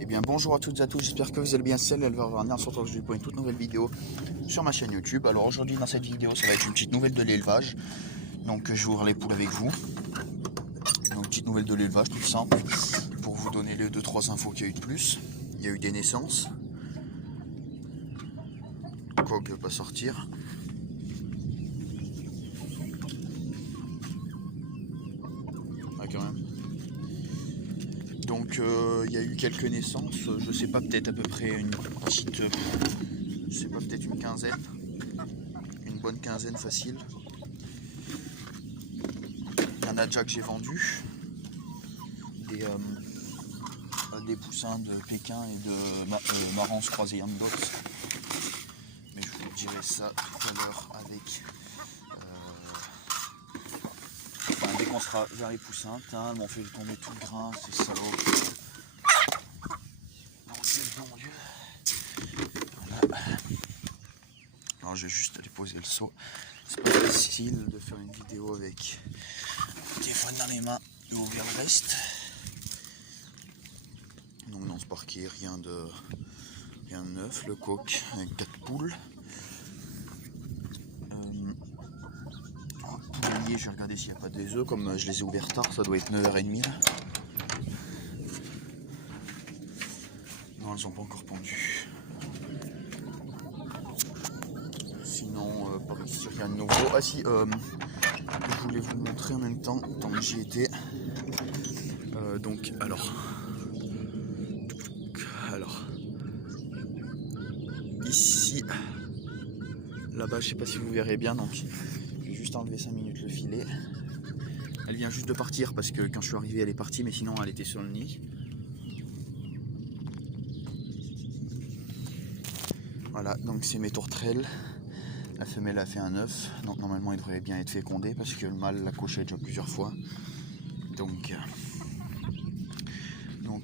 Eh bien bonjour à toutes et à tous, j'espère que vous allez bien. C'est l'éleveur Varnier, on se retrouve aujourd'hui pour une toute nouvelle vidéo sur ma chaîne YouTube. Alors aujourd'hui dans cette vidéo ça va être une petite nouvelle de l'élevage. Donc je vais ouvrir les poules avec vous. Donc petite nouvelle de l'élevage tout simple. Pour vous donner les 2-3 infos qu'il y a eu de plus. Il y a eu des naissances. Coq ne veut pas sortir. Ah, quand même. Donc il y a eu quelques naissances, je sais pas, peut-être à peu près une petite, je sais pas, peut-être une quinzaine, une bonne quinzaine facile. Il y en a déjà que j'ai vendu, des poussins de Pékin et de Marans croisés Yandos. Mais je vous dirai ça tout à l'heure avec, dès qu'on sera vers les poussins. Elles m'ont fait tomber tout le grain, ces salauds. Mon Dieu. Voilà. Alors je vais juste aller poser le seau. C'est pas facile de faire une vidéo avec le téléphone dans les mains et ouvrir le reste. Donc dans ce parquet, rien de neuf. Le coq avec 4 poules. Poulailler, je vais regarder s'il n'y a pas des œufs. Comme je les ai ouverts tard, ça doit être 9h30 là. Non, elles sont pas encore pendues. Sinon, par ici, rien de nouveau. Ah si, je voulais vous montrer en même temps, tant que j'y étais. Donc, alors, ici, là-bas, je sais pas si vous verrez bien, donc je vais juste enlever 5 minutes le filet. Elle vient juste de partir parce que quand je suis arrivé, elle est partie, mais sinon, elle était sur le nid. Voilà, donc c'est mes tourterelles. La femelle a fait un œuf, donc normalement il devrait bien être fécondé parce que le mâle l'a couché déjà plusieurs fois. Donc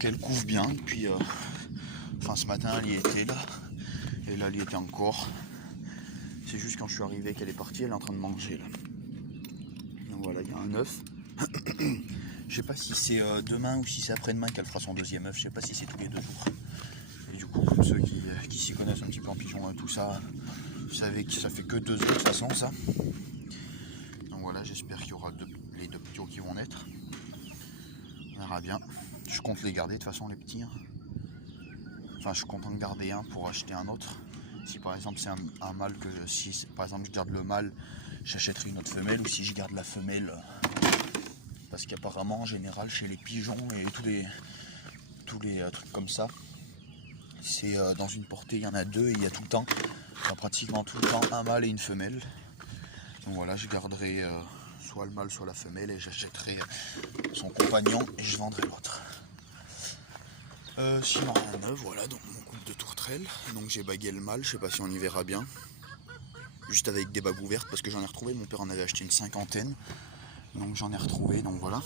elle couve bien. Puis ce matin elle y était là, et là elle y était encore. C'est juste quand je suis arrivé qu'elle est partie, elle est en train de manger là. Donc voilà, il y a un œuf. Je sais pas si c'est demain ou si c'est après-demain qu'elle fera son deuxième œuf. Je sais pas si c'est tous les 2 jours. Et du coup, pour ceux qui s'y connaissent un petit peu en pigeon et tout ça, vous savez que ça fait que 2 œufs de toute façon ça. Donc voilà, j'espère qu'il y aura les 2 petits qui vont naître. On verra bien. Je compte les garder de toute façon les petits. Enfin, je suis content de garder un pour acheter un autre. Si par exemple c'est un mâle si par exemple je garde le mâle, j'achèterai une autre femelle. Ou si je garde la femelle, parce qu'apparemment en général chez les pigeons et tous les trucs comme ça, c'est dans une portée il y en a 2 et il y a tout le temps, pratiquement tout le temps, un mâle et une femelle. Donc voilà, je garderai soit le mâle soit la femelle et j'achèterai son compagnon et je vendrai l'autre. Sinon rien de neuf, voilà, donc mon couple de tourterelles. Donc j'ai bagué le mâle, je sais pas si on y verra bien. Juste avec des bagues ouvertes parce que j'en ai retrouvé, mon père en avait acheté une 50aine. Donc j'en ai retrouvé, donc voilà.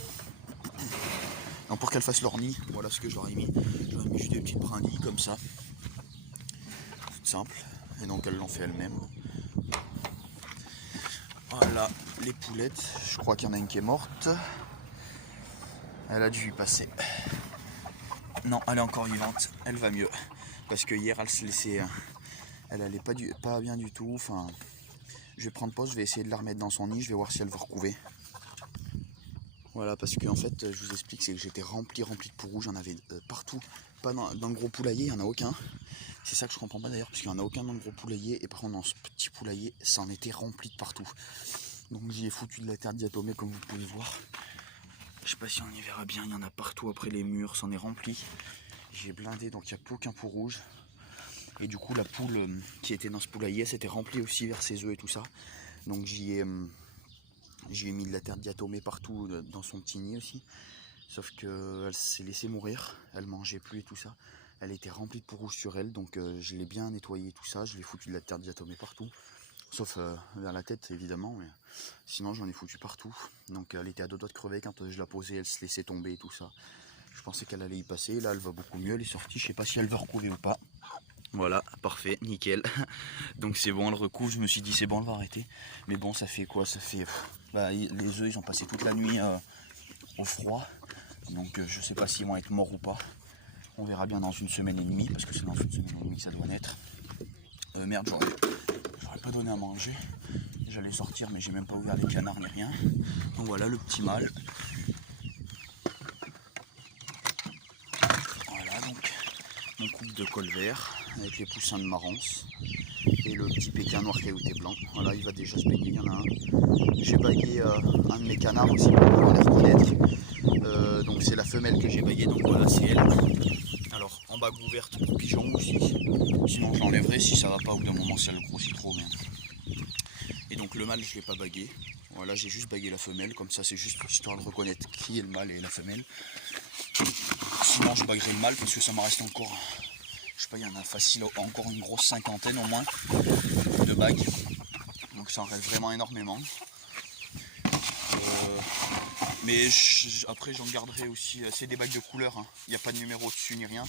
Donc pour qu'elles fassent leur nid, voilà ce que je leur ai mis. Je leur ai mis juste des petites brindilles comme ça. Tout simple. Et donc elles l'ont fait elles-mêmes. Voilà les poulettes, je crois qu'il y en a une qui est morte. Elle a dû y passer. Non, elle est encore vivante, elle va mieux. Parce que hier elle se laissait. Elle allait pas bien du tout. Enfin, je vais prendre pause, je vais essayer de la remettre dans son nid, je vais voir si elle veut recouver. Voilà, parce que en fait, je vous explique, c'est que j'étais rempli de peau rouge, j'en avais partout. Pas dans le gros poulailler, il n'y en a aucun. C'est ça que je comprends pas d'ailleurs, parce qu'il n'y en a aucun dans le gros poulailler. Et par contre, dans ce petit poulailler, ça en était rempli de partout. Donc j'y ai foutu de la terre diatomée, comme vous pouvez voir. Je sais pas si on y verra bien, il y en a partout après les murs, c'en est rempli. J'ai blindé, donc il n'y a plus aucun pot rouge. Et du coup la poule qui était dans ce poulailler s'était remplie aussi vers ses œufs et tout ça. Donc j'y ai mis de la terre diatomée partout dans son petit nid aussi. Sauf qu'elle s'est laissée mourir, elle mangeait plus et tout ça. Elle était remplie de peau rouge sur elle, donc je l'ai bien nettoyé tout ça. Je l'ai foutu de la terre diatomée partout. Sauf vers la tête évidemment, mais sinon j'en ai foutu partout. Donc elle était à 2 doigts de crever quand je la posais, elle se laissait tomber et tout ça. Je pensais qu'elle allait y passer, là elle va beaucoup mieux, elle est sortie, je sais pas si elle va recouver ou pas. Voilà, parfait, nickel. Donc c'est bon, elle recouvre, je me suis dit c'est bon, elle va arrêter. Mais bon, ça fait quoi? Ça fait... les œufs ils ont passé toute la nuit au froid. Donc je sais pas s'ils vont être morts ou pas. On verra bien dans une semaine et demie, parce que c'est dans une semaine et demie que ça doit naître. Merde, j'aurais pas donné à manger. J'allais sortir, mais j'ai même pas ouvert les canards ni rien. Donc voilà le petit mâle. Voilà donc mon couple de col vert avec les poussins de marrance. Et le petit pékin noir caillouté blanc. Voilà, il va déjà se baigner, il y en a un. J'ai bagué un de mes canards aussi pour pouvoir les reconnaître. Donc c'est la femelle que j'ai baguée, donc voilà, c'est elle. Alors en bague ouverte pour pigeon aussi. Sinon je l'enlèverai si ça va pas, au bout d'un moment ça le grossit trop bien. Et donc le mâle je l'ai pas bagué. Voilà, j'ai juste bagué la femelle, comme ça c'est juste histoire de reconnaître qui est le mâle et la femelle. Sinon je baguerai le mâle parce que ça me reste encore, je sais pas, il y en a facile encore une grosse cinquantaine au moins de bagues. Donc ça en reste vraiment énormément. Mais après j'en garderai aussi, c'est des bagues de couleur, hein. Il n'y a pas de numéro dessus ni rien.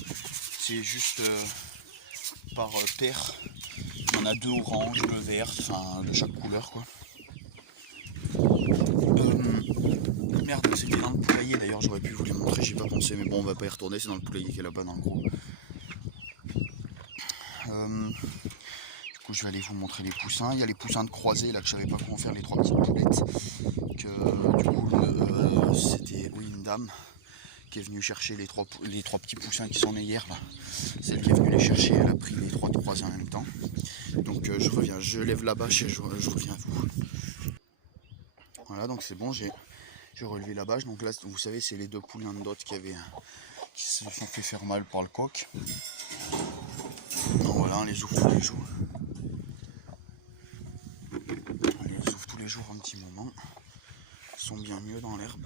C'est juste par paire. Il y en a 2 orange, 2 vert, enfin de chaque couleur quoi. Merde, c'était dans le poulailler d'ailleurs, j'aurais pu vous les montrer, j'ai pas pensé, mais bon on va pas y retourner, c'est dans le poulailler qui est là-bas dans le gros. Du coup je vais aller vous montrer les poussins. Il y a les poussins de croisée là que je savais pas comment faire, les 3 petites poulettes. Que du coup c'était une dame qui est venue chercher les trois petits poussins qui sont nés hier là. C'est elle qui est venue les chercher, elle a pris les 3 de croisée en même temps. Donc je reviens, je lève la bâche et je reviens à vous. Voilà, donc c'est bon, j'ai relevé la bâche. Donc là vous savez c'est les 2 poulains de dot qui se sont fait faire mal par le coq. Donc voilà, on les ouvre tous les jours. On les ouvre tous les jours un petit moment. Ils sont bien mieux dans l'herbe.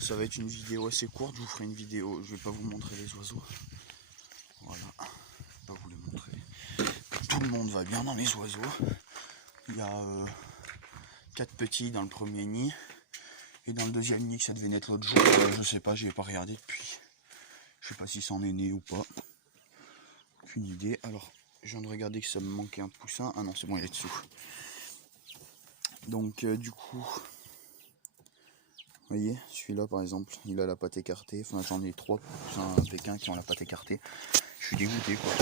Ça va être une vidéo assez courte, je vous ferai une vidéo, je vais pas vous montrer les oiseaux. Voilà, je vais pas vous les montrer. Tout le monde va bien dans les oiseaux. Il y a 4 petits dans le premier nid. Et dans le deuxième nid, que ça devait naître l'autre jour, je sais pas, j'ai pas regardé depuis. Je sais pas si c'en est né ou pas. Aucune idée. Alors, je viens de regarder que ça me manquait un poussin. Ah non, c'est bon, il est dessous. Donc, du coup, vous voyez, celui-là par exemple, il a la patte écartée. Enfin, j'en ai 3 poussins pékins qui ont la patte écartée. Je suis dégoûté, quoi.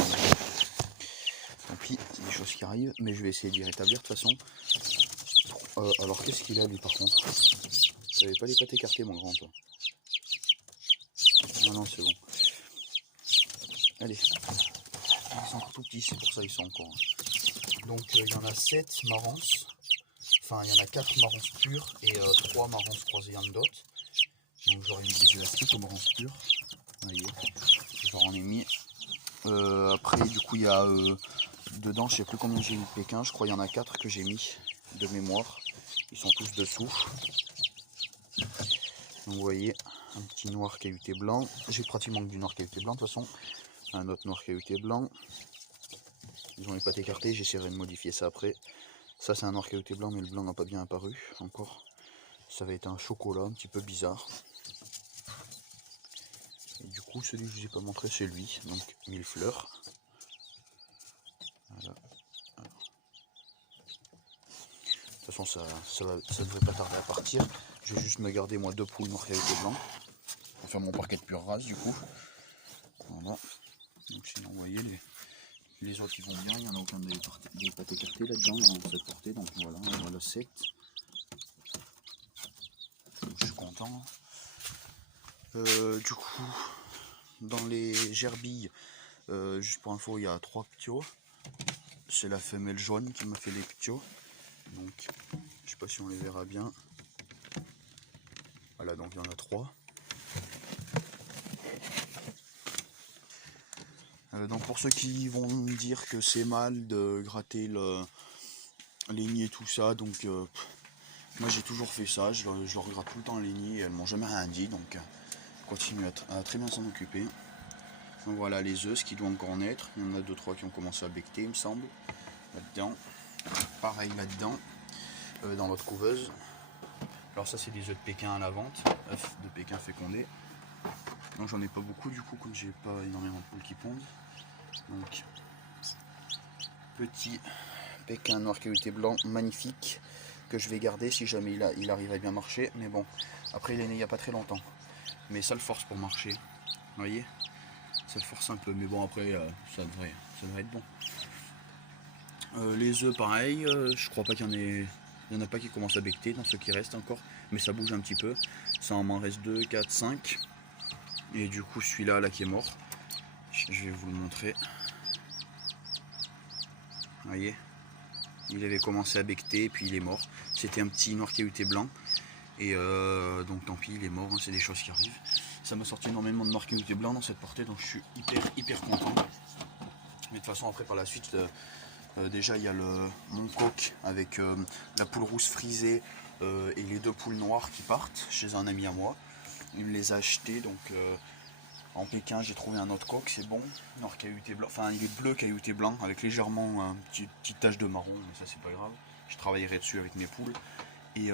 Tant pis, c'est des choses qui arrivent, mais je vais essayer de les rétablir de toute façon. Alors, qu'est-ce qu'il a lui par contre? Tu n'avais pas les pattes écartées, mon grand, toi? Non, non, c'est bon. Allez. Ils sont encore tout petits, c'est pour ça qu'ils sont encore. Donc, il y en a 7 marances. Enfin, il y en a 4 marances pures et 3 marances croisées en dot. Donc, j'aurais mis des élastiques aux marances pures. Vous voyez, j'en ai mis. Après, du coup, il y a dedans, je sais plus combien j'ai eu de pékin. Je crois qu'il y en a 4 que j'ai mis de mémoire. Ils sont tous dessous. Donc, vous voyez, un petit noir caillouté blanc. J'ai pratiquement que du noir caillouté blanc de toute façon. Un autre noir caillouté blanc. Ils ont les pattes écartées, j'essaierai de modifier ça après. Ça c'est un noir caillouté blanc, mais le blanc n'a pas bien apparu encore. Ça va être un chocolat un petit peu bizarre. Et du coup celui que je vous ai pas montré c'est lui, donc 1000 fleurs. Voilà. Alors. De toute façon ça devrait pas tarder à partir. Je vais juste me garder moi 2 poules noir caillouté blanc. Pour faire mon parquet de pure race du coup. Voilà. Donc sinon vous voyez les autres ils vont bien, il n'y en a aucun des pattes écartées là-dedans dans cette portée, donc voilà, on voit le 7. Je suis content. Du coup, dans les gerbilles, juste pour info, il y a 3 ptios. C'est la femelle jaune qui m'a fait les ptios. Donc, je sais pas si on les verra bien. Voilà, donc il y en a 3. Donc pour ceux qui vont me dire que c'est mal de gratter les nids et tout ça, donc moi j'ai toujours fait ça, je leur gratte tout le temps les nids et elles m'ont jamais rien dit, donc continue à très bien s'en occuper. Donc voilà les œufs, ce qui doit encore naître, il y en a 2-3 qui ont commencé à becter il me semble, là-dedans, pareil là-dedans, dans l'autre couveuse. Alors ça c'est des œufs de Pékin à la vente, œufs de Pékin fécondés. Donc j'en ai pas beaucoup du coup comme j'ai pas énormément de poules qui pondent. Donc petit Pékin noir caillouté blanc magnifique. que je vais garder si jamais il arrive à bien marcher. Mais bon, après il est né il n'y a pas très longtemps. Mais ça le force pour marcher. Vous voyez, ça le force un peu. Mais bon, après, ça devrait être bon. Les œufs, pareil. Je crois pas qu'il y en ait... Il n'y en a pas qui commencent à becter dans ceux qui restent encore. Mais ça bouge un petit peu. Ça en m'en reste 2, 4, 5. Et du coup, celui-là là, qui est mort. Je vais vous le montrer. Vous voyez, il avait commencé à becter, puis il est mort. C'était un petit noir caillouté blanc. Et donc tant pis, il est mort, hein, c'est des choses qui arrivent. Ça m'a sorti énormément de noir caillouté blanc dans cette portée, donc je suis hyper content. Mais de toute façon, après par la suite, déjà il y a mon coq avec la poule rousse frisée et les 2 poules noires qui partent chez un ami à moi. Il me les a achetées, donc en Pékin j'ai trouvé un autre coq, c'est bon, noir caillouté blanc, enfin il est bleu caillouté blanc avec légèrement une petite tache de marron, mais ça c'est pas grave. Je travaillerai dessus avec mes poules. Et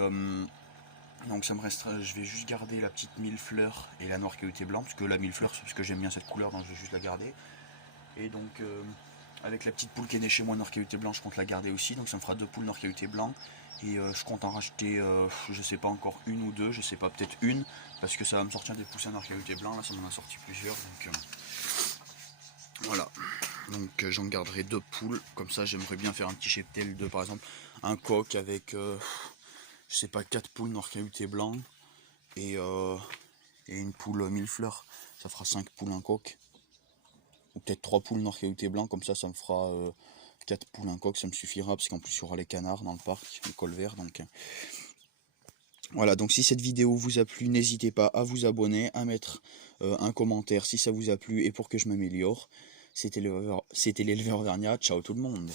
donc ça me restera, je vais juste garder la petite millefleur et la noir caillouté blanc, parce que la millefleur c'est parce que j'aime bien cette couleur, donc je vais juste la garder. Et donc avec la petite poule qui est née chez moi noir caillouté blanc, je compte la garder aussi, donc ça me fera 2 poules noir caillouté blanc. Et je compte en racheter, je sais pas encore 1 ou 2, je sais pas, peut-être 1, parce que ça va me sortir des poussins noir caillouté blanc, là ça m'en a sorti plusieurs, donc voilà. Donc j'en garderai 2 poules, comme ça j'aimerais bien faire un petit cheptel de, par exemple, un coq avec, je sais pas, 4 poules noir caillouté blanc, et une poule millefleur, ça fera 5 poules un coq. Ou peut-être 3 poules noir caillouté blanc, comme ça me fera 4 poules un coq, ça me suffira, parce qu'en plus il y aura les canards dans le parc, les colverts, donc voilà. Donc si cette vidéo vous a plu, n'hésitez pas à vous abonner, à mettre un commentaire si ça vous a plu et pour que je m'améliore. C'était l'éleveur Vergna, ciao tout le monde.